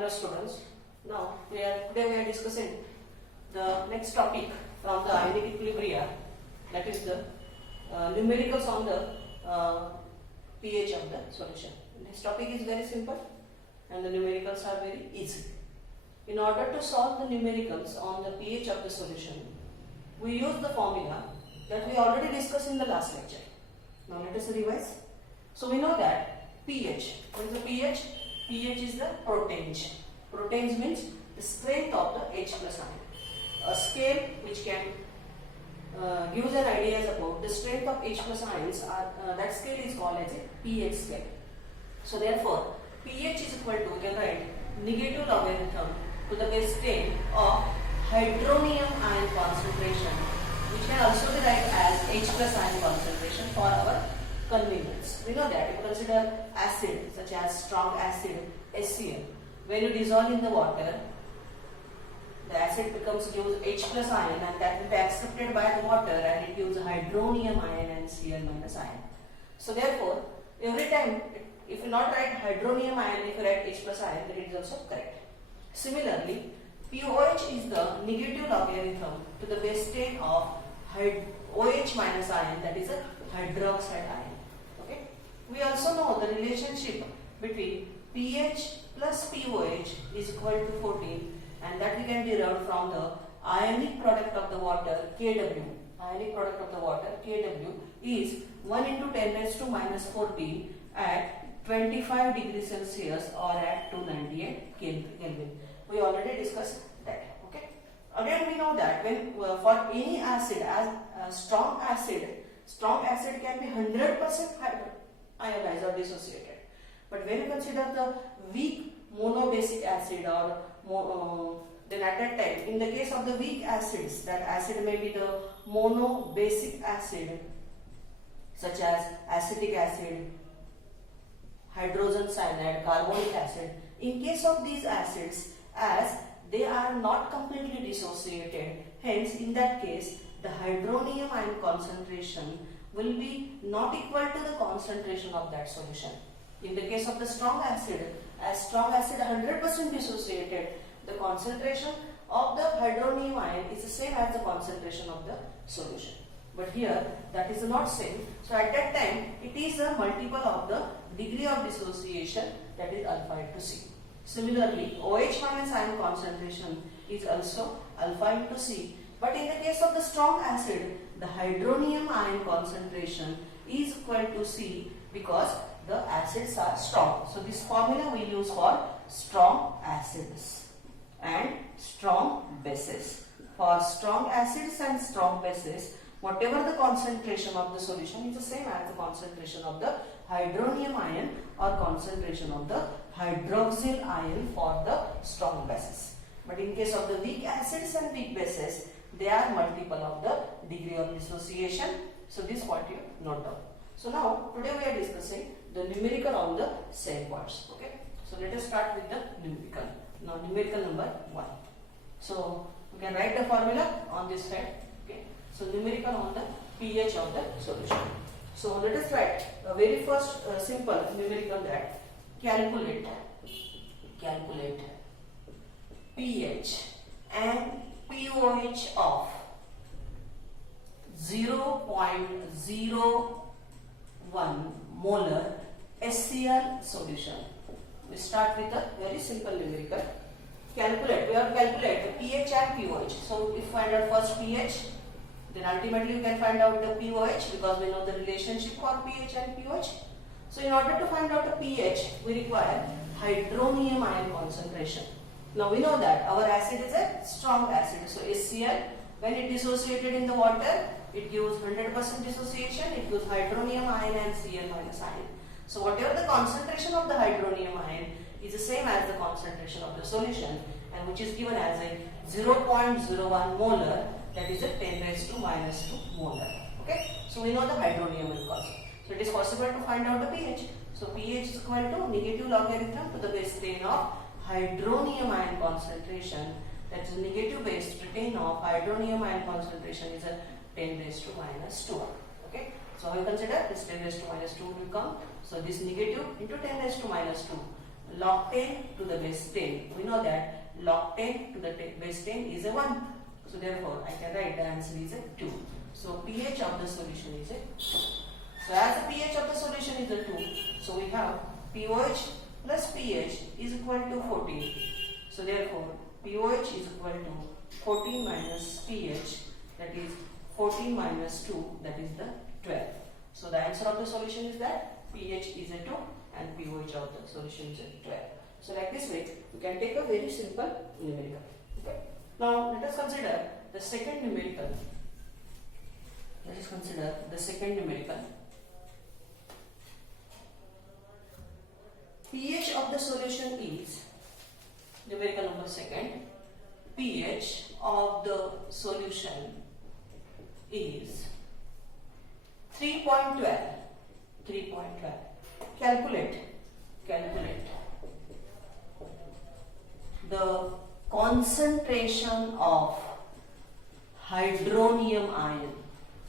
Hello students. Now today we are discussing the next topic from the ionic equilibria, that is the numericals on the pH of the solution. This topic is very simple and the numericals are very easy. In order to solve the numericals on the pH of the solution, we use the formula that we already discussed in the last lecture. Now let us revise. So we know that pH. What is the pH? pH is the potenge. Potenge means the strength of the H plus ion. A scale which can give an idea about the strength of H plus ions. That scale is called as a pH scale. So therefore, pH is equal to, we can write negative logarithm to the base 10 of hydronium ion concentration, which can also be written as H plus ion concentration for our convenience. We know that if you consider acid such as strong acid HCl, when you dissolve in the water, the acid gives H plus ion and that will be accepted by the water and it gives hydronium ion and Cl minus ion. So therefore, every time if you not write hydronium ion, if you write H plus ion, then it is also correct. Similarly, pOH is the negative logarithm to the base 10 of OH minus ion, that is a hydroxide ion. Okay. We also know the relationship between pH plus pOH is equal to 14, and that we can derive from the ionic product of the water Kw. Ionic product of the water Kw is 1 into 10 raised to minus 14 at 25 degrees Celsius or at 298 Kelvin. We already discussed that. Okay. Again, we know that when for any acid, as strong acid can be 100% ionized or dissociated. But when you consider the weak monobasic acid or then at that time, in the case of the weak acids, that acid may be the monobasic acid such as acetic acid, hydrogen cyanide, carbonic acid. In case of these acids, as they are not completely dissociated, hence in that case the hydronium ion concentration will be not equal to the concentration of that solution. In the case of the strong acid, as strong acid 100% dissociated, the concentration of the hydronium ion is the same as the concentration of the solution. But here that is not same. So at that time it is a multiple of the degree of dissociation, that is alpha into C. Similarly, OH minus ion concentration is also alpha into C. But in the case of the strong acid, the hydronium ion concentration is equal to C because the acids are strong. So this formula we use for strong acids and strong bases. For strong acids and strong bases, whatever the concentration of the solution is the same as the concentration of the hydronium ion or concentration of the hydroxyl ion for the strong bases. But in case of the weak acids and weak bases, they are multiple of the degree of dissociation. So this point you note down. So now today we are discussing the numerical on the same parts. Okay. So let us start with the numerical. Now numerical number 1. So we can write the formula on this side. Okay. So numerical on the pH of the solution. So let us write a very first simple numerical, that calculate pH and pOH of 0.01 molar HCl solution. We start with a very simple numerical. Calculate. We have to calculate the pH and pOH. So if we find out first pH, then ultimately we can find out the pOH because we know the relationship for pH and pOH. So in order to find out the pH, we require hydronium ion concentration. Now we know that our acid is a strong acid. So HCl, when it dissociated in the water, it gives 100% dissociation. It gives hydronium ion and Cl minus ion. So whatever the concentration of the hydronium ion is the same as the concentration of the solution, and which is given as a 0.01 molar, that is a 10 raised to minus 2 molar. Okay. So we know the hydronium ion concentration. So it is possible to find out the pH. So pH is equal to negative logarithm to the base 10 of hydronium ion concentration, that is negative base 10 of hydronium ion concentration is a 10 raised to minus 2. Okay. So how you consider this 10 raised to minus 2 will come. So this negative into 10 raised to minus 2 log 10 to the base 10. We know that log 10 to the base 10 is a 1. So therefore, I can write the answer is a 2. So pH of the solution is a 2. So as the pH of the solution is a 2, so we have pOH plus pH is equal to 14. So therefore, pOH is equal to 14 minus pH, that is 14 minus 2, that is the 12. So the answer of the solution is that pH is a 2 and pOH of the solution is a 12. So like this way, we can take a very simple numerical. Okay. Now let us consider the second numerical. Let us consider the second numerical. pH of the solution is, numerical number second, pH of the solution is 3.12. 3.12. Calculate the concentration of hydronium ion.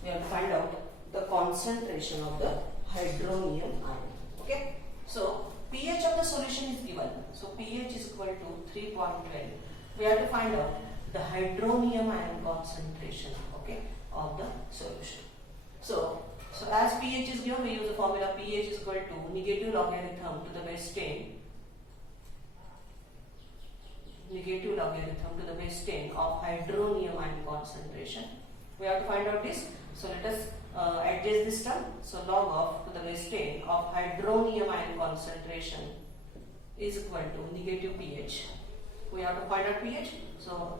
We have to find out the concentration of the hydronium ion. Okay. So pH of the solution is given. So pH is equal to 3.12. We have to find out the hydronium ion concentration, okay, of the solution. So as pH is given, we use the formula pH is equal to negative logarithm to the base 10. Negative logarithm to the base 10 of hydronium ion concentration. We have to find out this. So let us adjust this term. So log of to the base 10 of hydronium ion concentration is equal to negative pH. We have to find out pH. So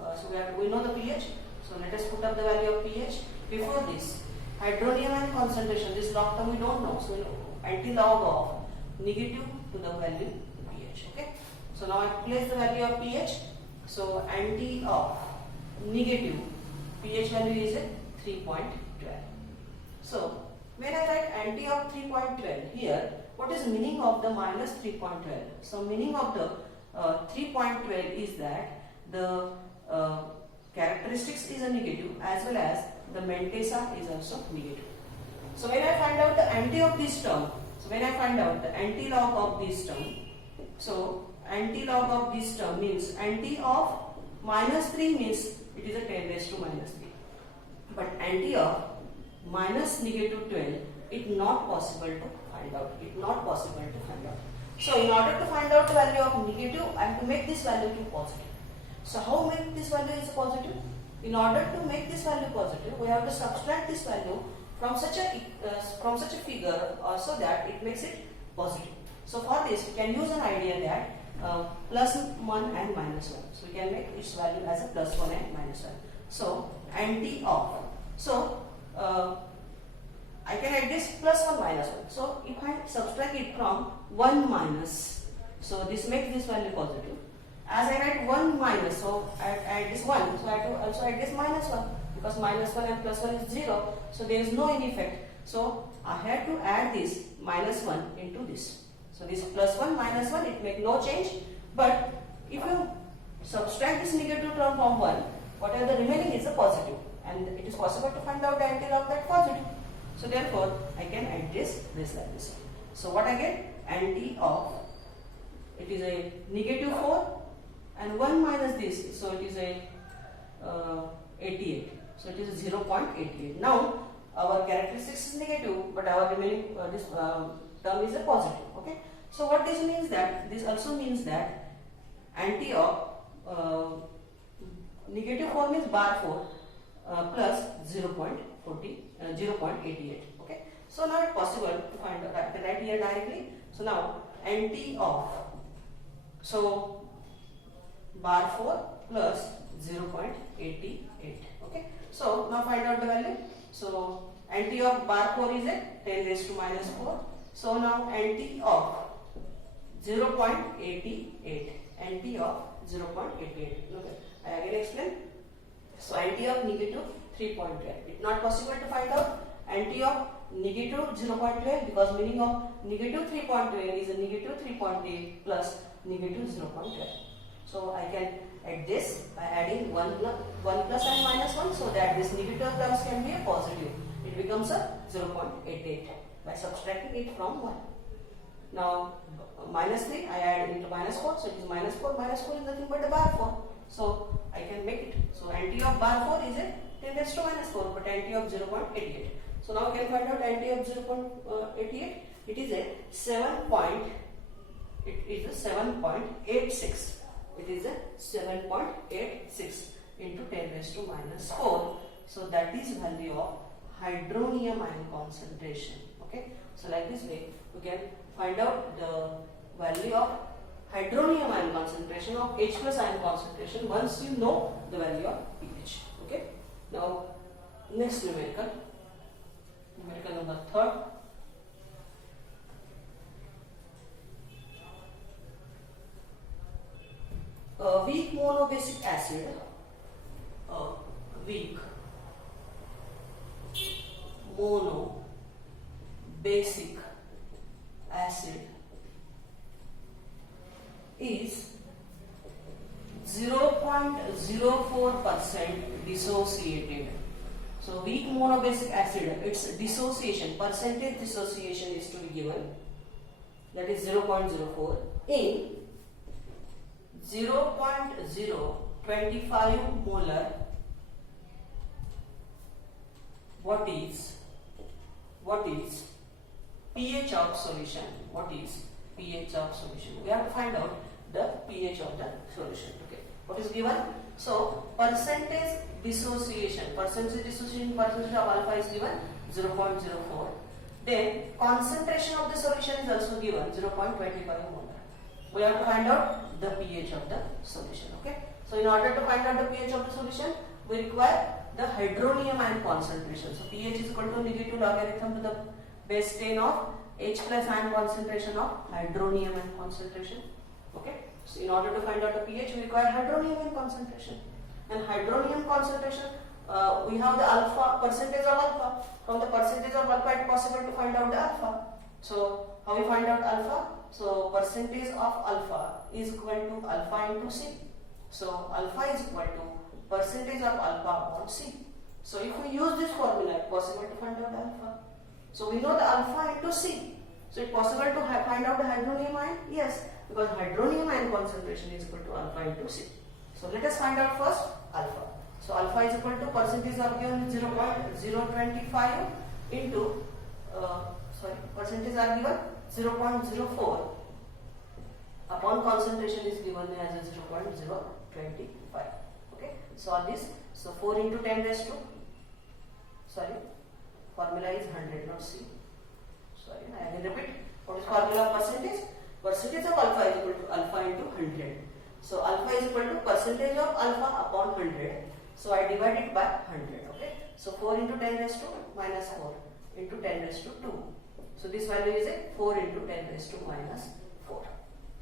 we know the pH. So let us put up the value of pH. Before this, hydronium ion concentration, this log term we don't know. So anti-log of negative to the value pH. Okay. So now I place the value of pH. So anti of negative pH value is 3.12. So when I write anti of 3.12 here, what is the meaning of the minus 3.12? So meaning of the 3.12 is that the characteristics is a negative as well as the Mentesa is also negative. So when I find out the anti of this term, so when I find out the anti-log of this term, so anti-log of this term means anti of minus 3 means it is a 10 raised to minus 3. But anti of minus negative 12, it not possible to find out. It not possible to find out. So in order to find out the value of negative, I have to make this value to positive. So how make this value is positive? In order to make this value positive, we have to subtract this value from such a figure so that it makes it positive. So for this, we can use an idea that plus 1 and minus 1. So we can make its value as a plus 1 and minus 1. So anti of. So I can add this plus 1 minus 1. So if I subtract it from 1 minus, so this makes this value positive. As I write 1 minus, so I add this 1. So I have to also add this minus 1 because minus 1 and plus 1 is 0. So there is no any effect. So I have to add this minus 1 into this. So this plus 1 minus 1, it makes no change. But if you subtract this negative term from 1, whatever the remaining is a positive. And it is possible to find out the anti-log that positive. So therefore, I can add this like this. So what I get? Anti of, it is a negative 4 and 1 minus this. So it is a 88. So it is a 0.88. Now our characteristics is negative, but our remaining this term is a positive. Okay. So what this means that, this also means that anti of negative 4 means bar 4 plus 0.88. Okay. So now it's possible to find out. I can write here directly. So now anti of, so bar 4 plus 0.88. Okay. So now find out the value. So anti of bar 4 is at 10 raised to minus 4. So now anti of 0.88. Anti of 0.88. Okay. I again explain. So anti of negative 3.12. It's not possible to find out anti of negative 0.12 because meaning of negative 3.12 is a negative 3.8 plus negative 0.12. So I can add this by adding 1 plus and minus 1 so that this negative terms can be a positive. It becomes a 0.88 by subtracting it from 1. Now minus 3 I add into minus 4, so it is minus 4. Minus 4 is nothing but the bar 4. So I can make it. So NT of bar 4 is a 10 raised to minus 4, but NT of 0.88. So now we can find out NT of 0.88. It is a 7.86. It is a 7.86 into 10 raised to minus 4. So that is value of hydronium ion concentration. Okay. So like this way we can find out the value of hydronium ion concentration of H plus ion concentration once you know the value of pH. Okay. Now next numerical number 3rd. Weak monobasic acid, weak monobasic acid is 0.04% dissociated. So weak monobasic acid, its dissociation, percentage dissociation is to be given, that is 0.04 in 0.025 molar. What is pH of solution? What is pH of solution? We have to find out the pH of the solution. Okay. What is given? So percentage dissociation of alpha is given 0.04. Then concentration of the solution is also given 0.25 molar. We have to find out the pH of the solution. Okay. So in order to find out the pH of the solution, we require the hydronium ion concentration. So pH is equal to negative logarithm to the base 10 of H plus ion concentration of hydronium ion concentration. Okay. So in order to find out the pH, we require hydronium ion concentration. And hydronium concentration, we have the alpha, percentage of alpha. From the percentage of alpha, it is possible to find out the alpha. So how we find out alpha? So percentage of alpha is equal to alpha into C. So alpha is equal to percentage of alpha upon C. So if we use this formula, it is possible to find out the alpha. So we know the alpha into C. So it is possible to find out the hydronium ion? Yes, because hydronium ion concentration is equal to alpha into C. So let us find out first alpha. So alpha is equal to percentage of given 0.025 into percentage are given 0.04 upon concentration is given as a 0.025. Okay. Solve this. So 4 into 10 raised to formula is 100, not C. I will repeat. What is formula of percentage? Percentage of alpha is equal to alpha into 100. So alpha is equal to percentage of alpha upon 100. So I divide it by 100. Okay. So 4 into 10 raised to minus 4 into 10 raised to 2. So this value is a 4 into 10 raised to minus 4.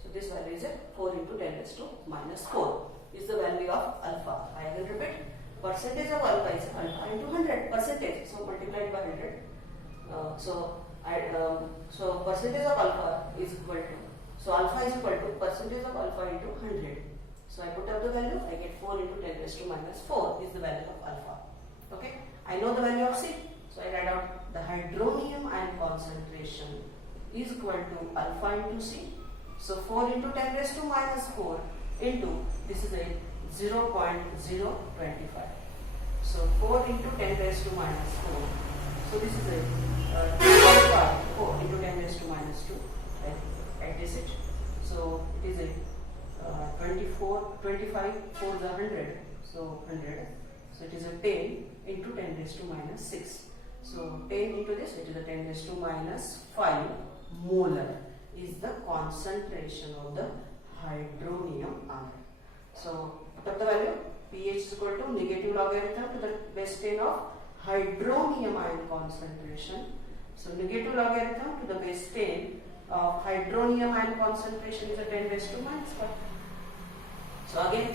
So this value is a 4 into 10 raised to minus 4 is the value of alpha. I will repeat. Percentage of alpha is alpha into 100 percentage. So multiplied by 100. So percentage of alpha is equal to, so alpha is equal to percentage of alpha into 100. So I put up the value, I get 4 into 10 raised to minus 4 is the value of alpha. Okay. I know the value of C. So I write out the hydronium ion concentration is equal to alpha into C. So 4 into 10 raised to minus 4 into, this is a 0.025. So 4 into 10 raised to minus 4. So this is a 4 into 10 raised to minus 2. At this it. So it is a 25, 4 is 100. So 100. So it is a 10 into 10 raised to minus 6. So 10 into this, it is a 10 raised to minus 5 molar is the concentration of the hydronium ion. So put up the value, pH is equal to negative logarithm to the base 10 of hydronium ion concentration. So negative logarithm to the base 10 of hydronium ion concentration is a 10 raised to minus 5. So again,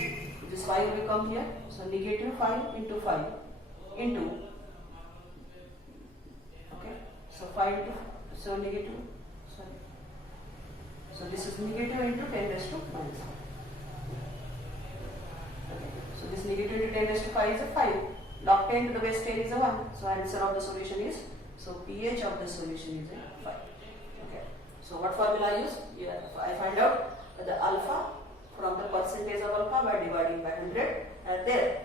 this 5 will come here. So negative 5 into 5 into, okay, so 5 into, so negative, so this is negative into 10 raised to minus 5. Okay, so this negative into 10 raised to 5 is a 5. Log 10 to the base 10 is a 1. So answer of the solution is, so pH of the solution is a 5. Okay. So what formula I use? Here I find out the alpha from the percentage of alpha by dividing by 100, and there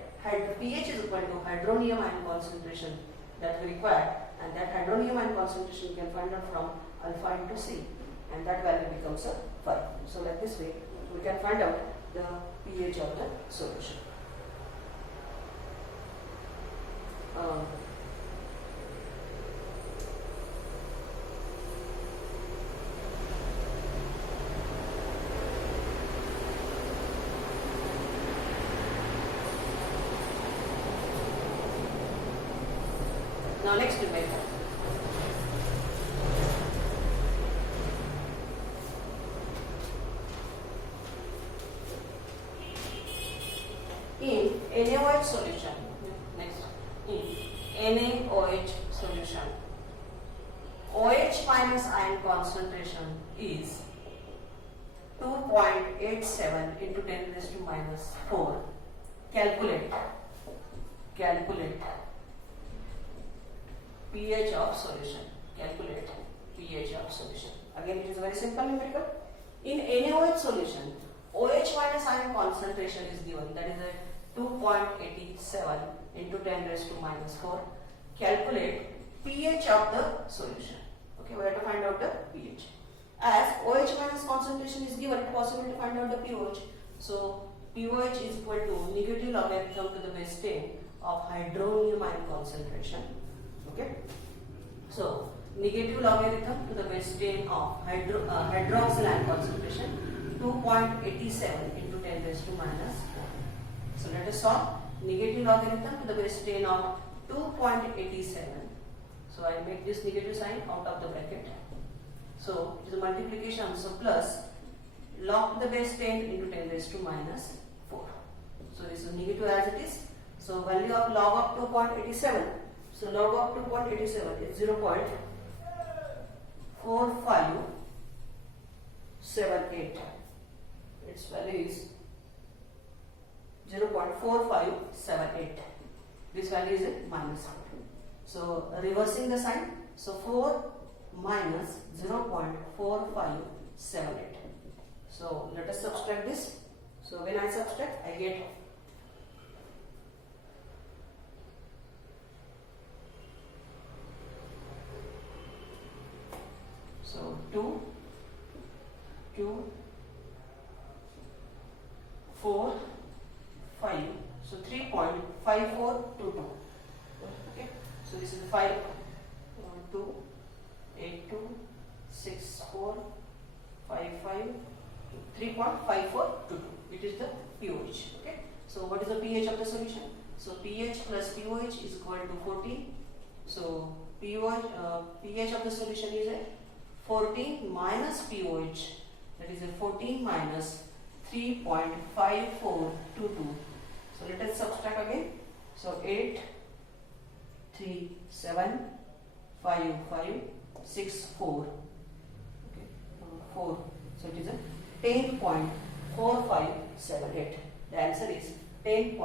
pH is equal to hydronium ion concentration that we require, and that hydronium ion concentration you can find out from alpha into C, and that value becomes a 5. So like this way we can find out the pH of the solution. Now next numerical. In NaOH solution, next, in NaOH solution, OH minus ion concentration is 2.87 into 10 raised to minus 4. Calculate pH of solution. Calculate pH of solution. Again, it is a very simple numerical. In NaOH solution, OH minus ion concentration is given, that is a 2.87 into 10 raised to minus 4. Calculate pH of the solution. Okay, we have to find out the pH. As OH minus concentration is given, it is possible to find out the pH. So pH is equal to negative logarithm to the base 10 of hydronium ion concentration. Okay, so negative logarithm to the base 10 of hydroxyl ion concentration, 2.87 into 10 raised to minus 4. So let us solve negative logarithm to the base 10 of 2.87. So I make this negative sign out of the bracket. So it is a multiplication, so plus log to the base 10 into 10 raised to minus 4. So this is negative as it is. So value of log of 2.87. So log of 2.87 is 0.4578. Its value is 0.4578. This value is a minus 4. So reversing the sign. So 4 minus 0.4578. So let us subtract this. So when I subtract, I get so 2, 4, 5. So 3.5422. Okay. So this is 5, 2, 8, 2, 6, 4, 5, 5, 3.5422. It is the pH. Okay. So what is the pH of the solution? So pH plus pOH is equal to 14. So pH of the solution is a 14 minus pOH, that is a 14 minus 3.5422. So let us subtract again. So 8, 3, 7, 5, 5, 6, 4. Okay, 4. So it is a 10.4578. The answer is 10.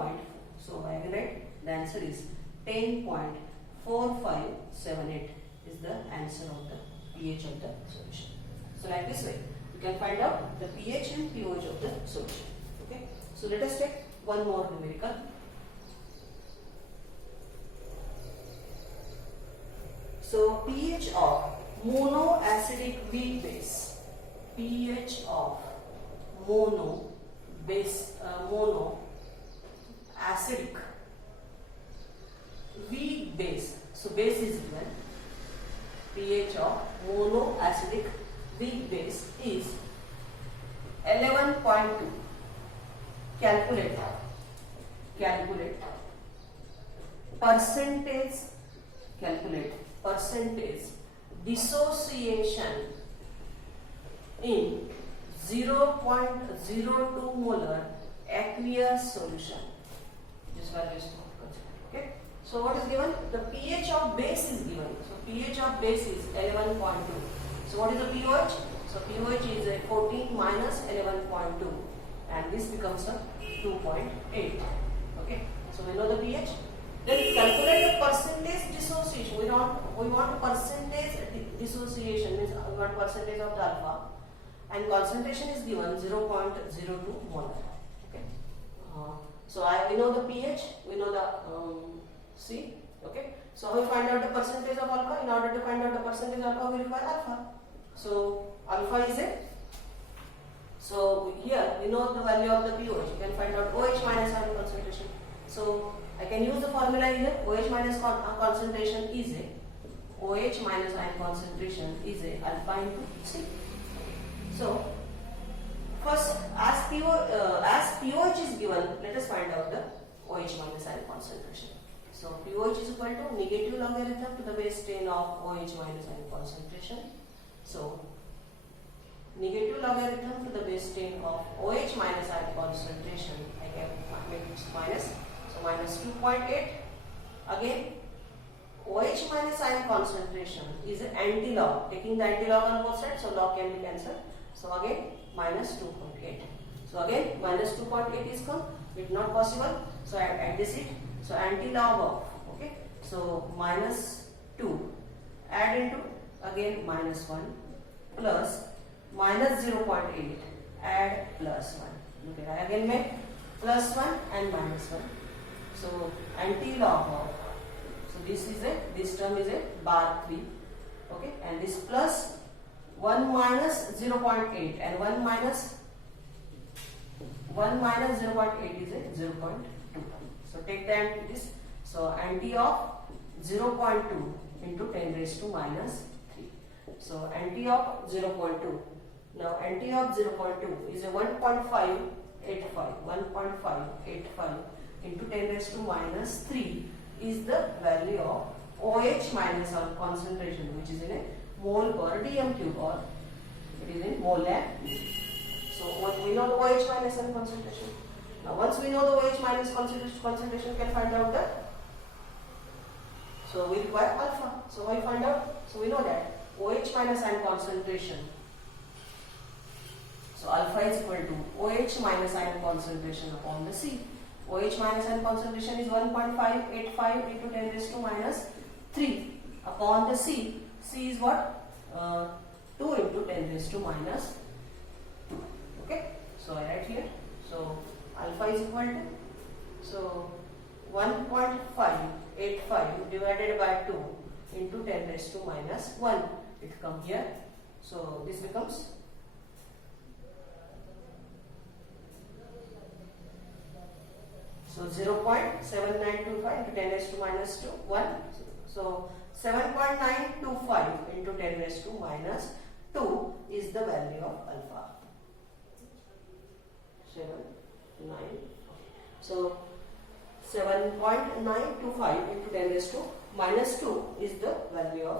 So I will write the answer is 10.4578 is the answer of the pH of the solution. So like this way, you can find out the pH and pOH of the solution. Okay. So let us take one more numerical. So pH of monoacidic weak base. pH of monoacidic weak base. So base is given. pH of monoacidic weak base is 11.2. Calculate percentage dissociation in 0.02 molar aqueous solution. This value is not considered. Okay. So what is given? The pH of base is given. So pH of base is 11.2. So what is the pOH? So pOH is a 14 minus 11.2, and this becomes a 2.8. Okay. So we know the pH. Then calculate the percentage dissociation. We want percentage dissociation, means we want percentage of the alpha, and concentration is given 0.02 molar. Okay. So we know the pH, we know the C. Okay. So how we find out the percentage of alpha? In order to find out the percentage of alpha, we require alpha. So alpha is a. So here we know the value of the pH. You can find out OH minus ion concentration. So I can use the formula here. OH minus concentration is a OH minus ion concentration is a alpha into C. So first, as pOH is given, let us find out the OH minus ion concentration. So pOH is equal to negative logarithm to the base 10 of OH minus ion concentration. So negative logarithm to the base 10 of OH minus ion concentration. I can make it minus. So minus 2.8. Again, OH minus ion concentration is an anti-log. Taking the anti-log on both sides, so log can be cancelled. So again minus 2.8. So again minus 2.8 is come. It's not possible. So I add this it. So anti-log of, okay. So minus 2. Add into again minus 1 plus minus 0.8. Add plus 1. Okay. I again make plus 1 and minus 1. So anti-log of. So this term is a bar 3. Okay. And this plus 1 minus 0.8 and 1 minus 0.8 is a 0.2. So take the anti this. So anti of 0.2 into 10 raised to minus 3. So anti of 0.2. Now anti of 0.2 is a 1.585. 1.585 into 10 raised to minus 3 is the value of OH minus ion concentration, which is in a mole per dm cube, or it is in molar. So we know the OH minus ion concentration. Now once we know the OH minus concentration, we can find out the. So we require alpha. So how we find out? So we know that OH minus ion concentration. So alpha is equal to OH minus ion concentration upon the C. OH minus ion concentration is 1.585 into 10 raised to minus 3 upon the C. C is what? 2 into 10 raised to minus 2. Okay. So I write here. So alpha is equal to, so 1.585 divided by 2 into 10 raised to minus 1. It comes here. So this becomes so 0.7925 into 10 raised to minus 2, 1. So 7.925 into 10 raised to minus 2 is the value of alpha. 7, 9. So 7.925 into 10 raised to minus 2 is the value of